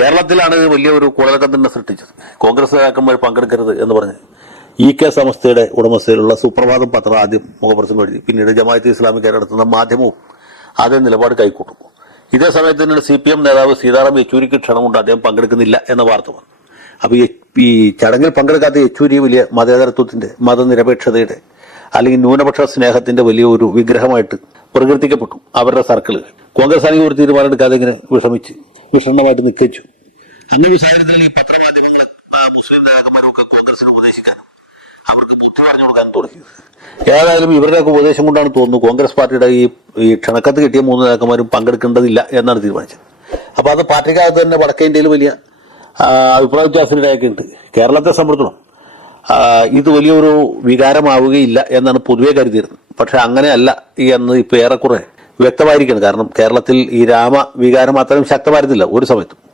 കേരളത്തിലാണ് വലിയ ഒരു കുളലക്കം തന്നെ സൃഷ്ടിച്ചത്. കോൺഗ്രസ് നേതാക്കന്മാർ പങ്കെടുക്കരുത് എന്ന് പറഞ്ഞ് EK സമസ്തയുടെ ഉടമസ്ഥയിലുള്ള സുപ്രഭാതം പത്രം ആദ്യം മുഖപ്രസംഗം എഴുതി. പിന്നീട് ജമാഅത്തെ ഇസ്ലാമിക്കാർ നടത്തുന്ന മാധ്യമവും അതേ നിലപാട് കൈക്കൊണ്ടു. ഇതേ സമയത്ത് തന്നെ CPM നേതാവ് സീതാറാം യെച്ചൂരിക്ക് ക്ഷണമുണ്ട്, അദ്ദേഹം പങ്കെടുക്കുന്നില്ല എന്ന വാർത്ത വന്നു. അപ്പൊ ഈ ചടങ്ങിൽ പങ്കെടുക്കാത്ത യെച്ചൂരി വലിയ മതേതരത്വത്തിന്റെ, മതനിരപേക്ഷതയുടെ അല്ലെങ്കിൽ ന്യൂനപക്ഷ സ്നേഹത്തിന്റെ വലിയ ഒരു വിഗ്രഹമായിട്ട് പ്രകീർത്തിക്കപ്പെട്ടു അവരുടെ സർക്കിളുകൾ. കോൺഗ്രസ് ആണെങ്കിൽ ഒരു തീരുമാനം എടുക്കാതെ ഇങ്ങനെ വിഷണ്ണമായിട്ട് നിൽക്കച്ചു. അങ്ങനെ സാഹചര്യത്തിൽ ഈ പത്രമാധ്യമങ്ങൾ മുസ്ലിം നേതാക്കന്മാരൊക്കെ കോൺഗ്രസിന് ഉപദേശിക്കാനും അവർക്ക് ബുദ്ധി പറഞ്ഞു കൊടുക്കാൻ തുടങ്ങിയത്. ഏതായാലും ഇവരുടെയൊക്കെ ഉപദേശം കൊണ്ടാണ് തോന്നുന്നു കോൺഗ്രസ് പാർട്ടിയുടെ ഈ ക്ഷണക്കത്ത് കിട്ടിയ 3 നേതാക്കന്മാരും പങ്കെടുക്കേണ്ടതില്ല എന്നാണ് തീരുമാനിച്ചത്. അപ്പൊ അത് പാർട്ടിക്കകത്ത് തന്നെ വടക്കേ ഇന്ത്യയിൽ വലിയ അഭിപ്രായ വ്യത്യാസത്തിനിടയൊക്കെ ഉണ്ട്. കേരളത്തെ സംബന്ധിച്ചിടത്തോളം ഇത് വലിയൊരു വികാരമാവുകയില്ല എന്നാണ് പൊതുവെ കരുതിയിരുന്നത്. പക്ഷെ അങ്ങനെയല്ല എന്ന് ഇപ്പൊ ഏറെക്കുറെ വ്യക്തമായിരിക്കണം. കാരണം കേരളത്തിൽ ഈ രാമ വികാരം അത്രയും ശക്തമായിരുന്നില്ല ഒരു സമയത്തും.